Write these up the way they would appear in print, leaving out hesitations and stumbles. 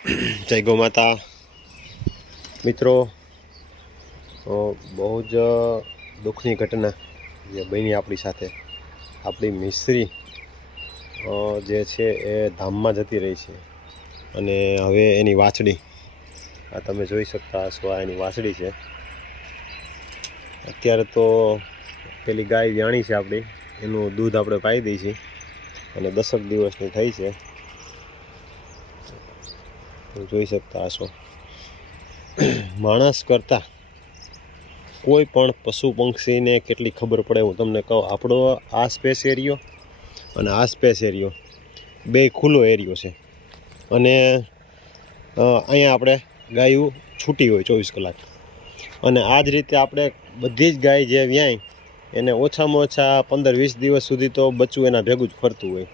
જય ગૌ માતા મિત્રો। બહુ જ દુઃખની ઘટના જે બની આપણી સાથે। આપણી મિસ્ત્રી જે છે એ ધામમાં જતી રહી છે અને હવે એની વાછડી આ તમે જોઈ શકતા હશો, આ એની વાછડી છે। અત્યારે તો પેલી ગાય વ્યાણી છે આપણી, એનું દૂધ આપણે પાઈ દઈએ છીએ અને 10 દિવસની થઈ છે। જોઈ શકતા હશો, માણસ કરતાં કોઈ પણ પશુ પંક્ષીને કેટલી ખબર પડે હું તમને કહું। આપણો આ સ્પેસ એરિયો અને આ સ્પેસ એરિયો બે ખુલ્લો એરિયો છે અને અહીંયા આપણે ગાયું છૂટી હોય 24 કલાક અને આ જ રીતે આપણે બધી જ ગાય જે વ્યાય એને ઓછામાં ઓછા 15-20 દિવસ સુધી તો બચ્ચું એના ભેગું જ ફરતું હોય।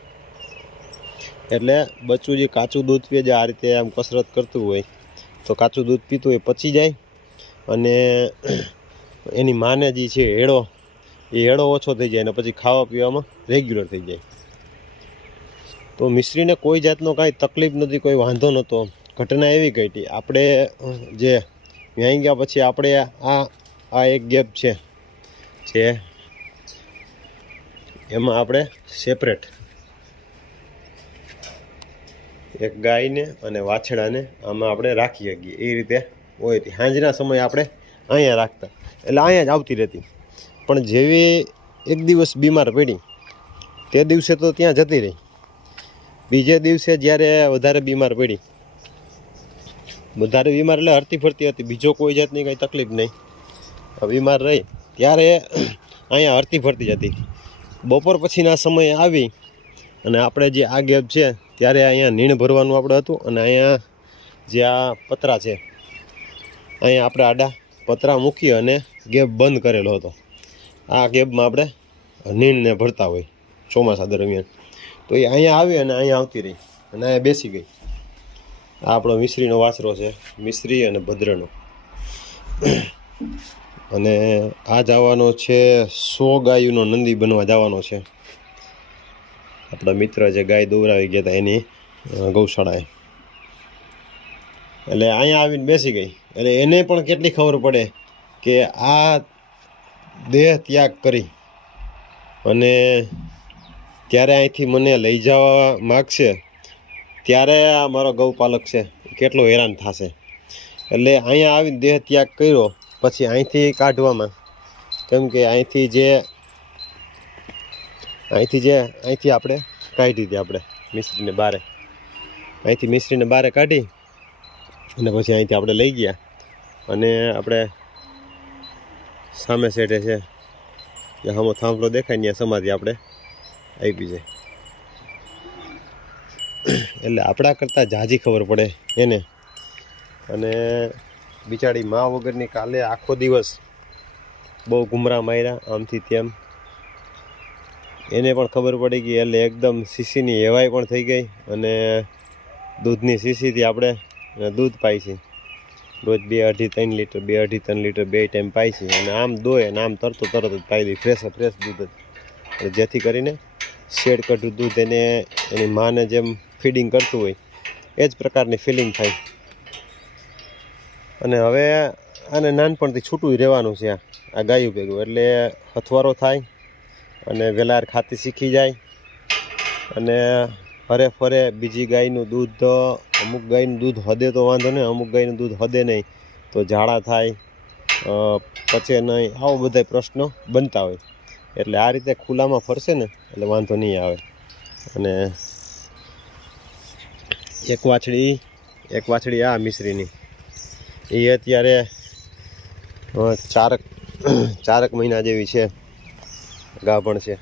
એટલે બચ્ચું જે કાચું દૂધ પીએ, જે આ રીતે આમ કસરત કરતું હોય તો કાચું દૂધ પીતું હોય પચી જાય અને એની માને જે છે હેડો ઓછો થઈ જાય અને પછી ખાવા પીવામાં રેગ્યુલર થઈ જાય। તો મિસ્ત્રીને કોઈ જાતનો કાંઈ તકલીફ નથી, કોઈ વાંધો નહોતો। ઘટના એવી ઘટી, આપણે જે વ્યાઈ ગયા પછી આપણે આ એક ગેપ છે જે એમાં આપણે સેપરેટ એક ગાયને અને વાછડાને આમાં આપણે રાખી શકીએ એ રીતે હોય। સાંજના સમયે આપણે અહીંયા રાખતા, એટલે અહીંયા જ આવતી રહેતી, પણ જેવી એક દિવસ બીમાર પડી તે દિવસે તો ત્યાં જતી રહી। બીજે દિવસે જ્યારે વધારે બીમાર પડી, એટલે હરતી ફરતી હતી, બીજો કોઈ જાતની કંઈ તકલીફ નહીં, બીમાર રહી ત્યારે અહીંયા હરતી ફરતી જતી। બપોર પછીના સમયે આવી અને આપણે જે આ ગેપ છે ત્યારે અહીંયા નીણ ભરવાનું આપણે હતું અને અહીંયા જે આ પતરા છે અહીંયા આપણે આડા પતરા મૂકી અને ગેપ બંધ કરેલો હતો। આ ગેપમાં આપણે નીણને ભરતા હોય ચોમાસા દરમિયાન। તો એ અહીંયા આવી અને અહીંયા આવતી રહી અને અહીંયા બેસી ગઈ। આ આપણો મિસ્ત્રીનો વાછરો છે, મિસ્ત્રી અને ભદ્રનો। અને આ જવાનો છે 100 ગાયોનો નંદી બનવા જવાનો છે। આપણા મિત્ર જે ગાય દોરાવી ગયા હતા એની ગૌશાળાએ, એટલે અહીંયા આવીને બેસી ગઈ। એટલે એને પણ કેટલી ખબર પડે કે આ દેહ ત્યાગ કરી અને ત્યારે અહીંથી મને લઈ જવા માગશે ત્યારે આ મારો ગૌપાલક છે કેટલો હેરાન થશે। એટલે અહીંયા આવીને દેહ ત્યાગ કર્યો પછી અહીંથી કાઢવામાં, કેમ કે અહીંથી આપણે કાઢી હતી આપણે મિસ્ત્રીને બારે, અહીંથી મિસ્ત્રીને બારે કાઢી અને પછી અહીંથી આપણે લઈ ગયા અને આપણે સામે સેટે છે જ્યાં હમો થાંભલો દેખાય ત્યાં સમાધિ આપણે આપી છે। એટલે આપણા કરતાં ઝાઝી ખબર પડે એને। અને બિચારી મા વગરની કાલે આખો દિવસ બહુ ગુમરા માર્યા આમથી તેમ, એને પણ ખબર પડી ગઈ એટલે એકદમ શીશીની હેવાઈ પણ થઈ ગઈ અને દૂધની શીશીથી આપણે દૂધ પાઈ છે રોજ 2-2.5-3 લીટર 2-2.5-3 લીટર બે ટાઈમ પાઈ છે અને આમ દોય અને આમ તરત જ પાઈ દઈ, ફ્રેશ દૂધ જ, જેથી કરીને શેડ કઢું દૂધ એને એની માને જેમ ફીડિંગ કરતું હોય એ જ પ્રકારની ફિલિંગ થાય। અને હવે આને નાનપણથી છૂટું રહેવાનું છે આ ગાયું ભેગું, એટલે હથવારો થાય અને વેલાર ખાતી શીખી જાય અને હરે ફરે બીજી ગાયનું દૂધ, અમુક ગાયનું દૂધ હદે તો વાંધો નહીં, અમુક ગાયનું દૂધ હદે નહીં તો ઝાડા થાય, પચે નહીં, આવા બધા પ્રશ્નો બનતા હોય। એટલે આ રીતે ખુલ્લામાં ફરશે ને એટલે વાંધો નહીં આવે। અને એક વાછડી આ મિસ્ત્રીની એ અત્યારે 4 મહિના જેવી છે, ગાભણ છે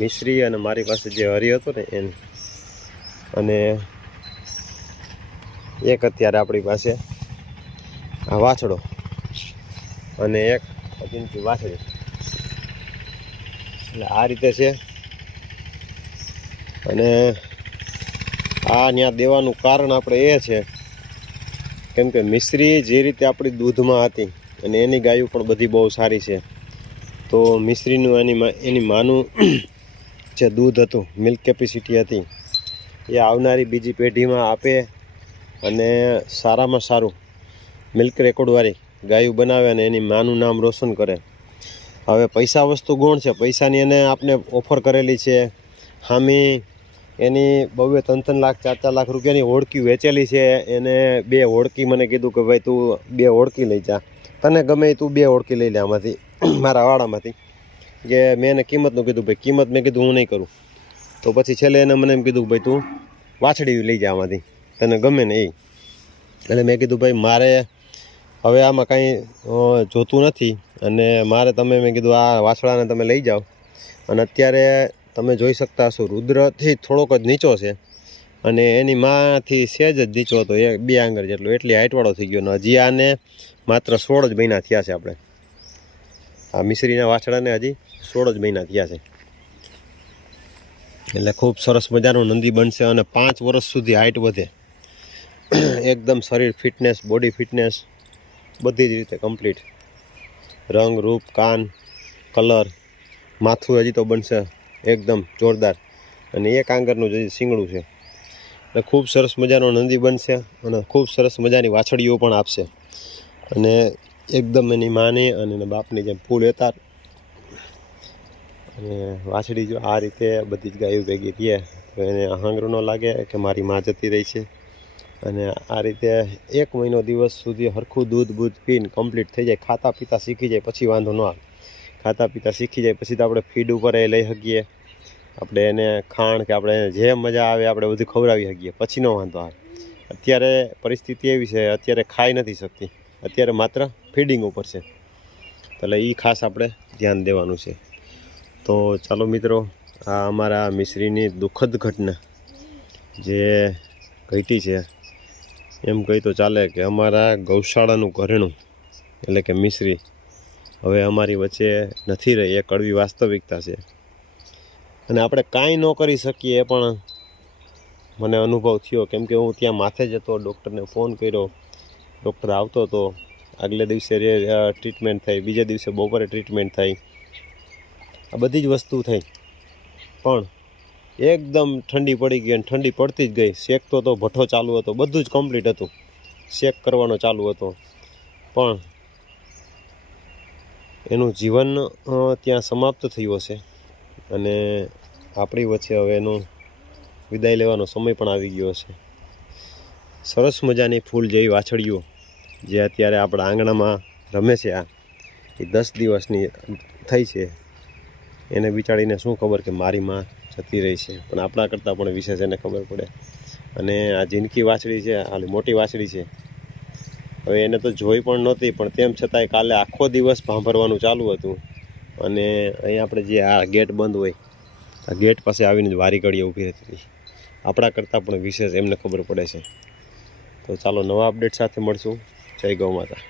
મિસ્ત્રી અને મારી પાસે જે હરી હતો ને એને। અને એક અત્યારે આપણી પાસે આ વાછડો અને એક અજિંકી વાછડી, એટલે આ રીતે છે। અને આ ત્યાં દેવાનું કારણ આપણે એ છે કેમ કે મિસ્ત્રી જે રીતે આપણી દૂધમાં હતી અને એની ગાયું પણ બધી બહુ સારી છે, તો મિસ્ત્રીનું એની માનું જે દૂધ હતું, મિલ્ક કેપેસિટી હતી, એ આવનારી બીજી પેઢીમાં આપે અને સારામાં સારું મિલ્ક રેકોર્ડવાળી ગાયું બનાવે અને એની માનું નામ રોશન કરે. હવે પૈસા વસ્તુ ગુણ છે, પૈસાની એને આપણે ઓફર કરેલી છે. હામી એની બહુ 3-3 લાખ 4-4 લાખ રૂપિયાની હોડકી વેચેલી છે. એને 2 હોડકી મને કીધું કે ભાઈ તું 2 હોડકી લઈ જા, તને ગમે તું 2 હોડકી લઈ લે આમાંથી મારા વાડામાંથી. કે મેં એને કિંમતનું કીધું, ભાઈ કિંમત મેં કીધું હું નહીં કરું. તો પછી છેલ્લે એને મને એમ કીધું ભાઈ તું વાછડી લઈ જા આમાંથી, તને ગમે ને એ. એટલે મેં કીધું ભાઈ મારે હવે આમાં કાંઈ જોતું નથી અને મારે તમે મેં કીધું આ વાછડાને તમે લઈ જાઓ. અને અત્યારે તમે જોઈ શકતા હશો રુદ્રથી થોડોક જ નીચો છે અને એની માથી સહેજ જ નીચો હતો, 2 આંગળ જેટલો, એટલી હાઇટવાળો થઈ ગયો. ને હજી આને માત્ર 16 જ મહિના થયા છે. આપણે આ મિશ્રીના વાછડાને હજી 16 જ મહિના થયા છે. એટલે ખૂબ સરસ મજાનું નંદી બનશે અને 5 વર્ષ સુધી હાઇટ વધે. એકદમ શરીર ફિટનેસ, બોડી ફિટનેસ બધી જ રીતે કમ્પ્લીટ. રંગ રૂપ, કાન, કલર, માથું હજી તો બનશે એકદમ જોરદાર. અને 1 આંગળનું જે શીંગડું છે. એટલે ખૂબ સરસ મજાનો નંદી બનશે અને ખૂબ સરસ મજાની વાછડીઓ પણ આપશે. અને એકદમ એની માની અને એના બાપની જેમ ફૂલ એતાર. અને વાછડી જો આ રીતે બધી જ ગાયો ભેગી થઈએ તો એને અહંગરું ન લાગે કે મારી માં જતી રહી છે. અને આ રીતે 1 મહિનો દિવસ સુધી હરખું દૂધ પીને કમ્પ્લીટ થઈ જાય, ખાતા પીતા શીખી જાય પછી વાંધો ન આવે. ખાતા પીતા શીખી જાય પછી તો આપણે ફીડ ઉપર એ લઈ શકીએ, આપણે એને ખાણ કે આપણે જે મજા આવે આપણે બધું ખવડાવી શકીએ, પછી ન વાંધો આવે. અત્યારે પરિસ્થિતિ એવી છે, અત્યારે ખાઈ નથી શકતી, અત્યારે માત્ર ફીડિંગ ઉપર છે. એટલે એ ખાસ આપણે ધ્યાન દેવાનું છે. તો ચાલો મિત્રો, આ અમારા મિશ્રીની દુઃખદ ઘટના જે ઘટી છે એમ કહી તો ચાલે કે અમારા ગૌશાળાનું ઘરેણું એટલે કે મિશ્રી હવે અમારી વચ્ચે નથી રહી. એ કડવી વાસ્તવિકતા છે અને આપણે કાંઈ ન કરી શકીએ એ પણ મને અનુભવ થયો. કેમ કે હું ત્યાં માથે જ હતો, ડૉક્ટરને ફોન કર્યો, ડૉક્ટર આવતો હતો. આગલે દિવસે ટ્રીટમેન્ટ થઈ, બીજે દિવસે બપોરે ટ્રીટમેન્ટ થઈ. આ બધી જ વસ્તુ થઈ પણ એકદમ ઠંડી પડી ગઈ અને ઠંડી પડતી જ ગઈ. શેકતો તો ભઠ્ઠો ચાલુ હતો, બધું જ કમ્પ્લીટ હતું, શેક કરવાનો ચાલુ હતો. પણ એનું જીવન ત્યાં સમાપ્ત થયું હશે અને આપણી વચ્ચે હવે એનું વિદાય લેવાનો સમય પણ આવી ગયો હશે. સરસ મજાની ફૂલ જેવી વાછડીઓ જે અત્યારે આપણા આંગણામાં રમે છે, આ એ 10 દિવસની થઈ છે. એને બિચારીને શું ખબર કે મારી માં જતી રહી છે, પણ આપણા કરતાં પણ વિશેષ એને ખબર પડે. અને આ જિંદગી વાછડી છે, હાલી મોટી વાછડી છે. હવે એને તો જોઈ પણ નહોતી, પણ તેમ છતાંય કાલે આખો દિવસ ભાંભરવાનું ચાલુ હતું. અને અહીં આપણે જે આ ગેટ બંધ હોય, આ ગેટ પાસે આવીને જ વારી ઘડીએ ઊભી રહેતી. આપણા કરતાં પણ વિશેષ એમને ખબર પડે છે. તો ચાલો નવા અપડેટ સાથે મળશું. જય ગૌ માતા.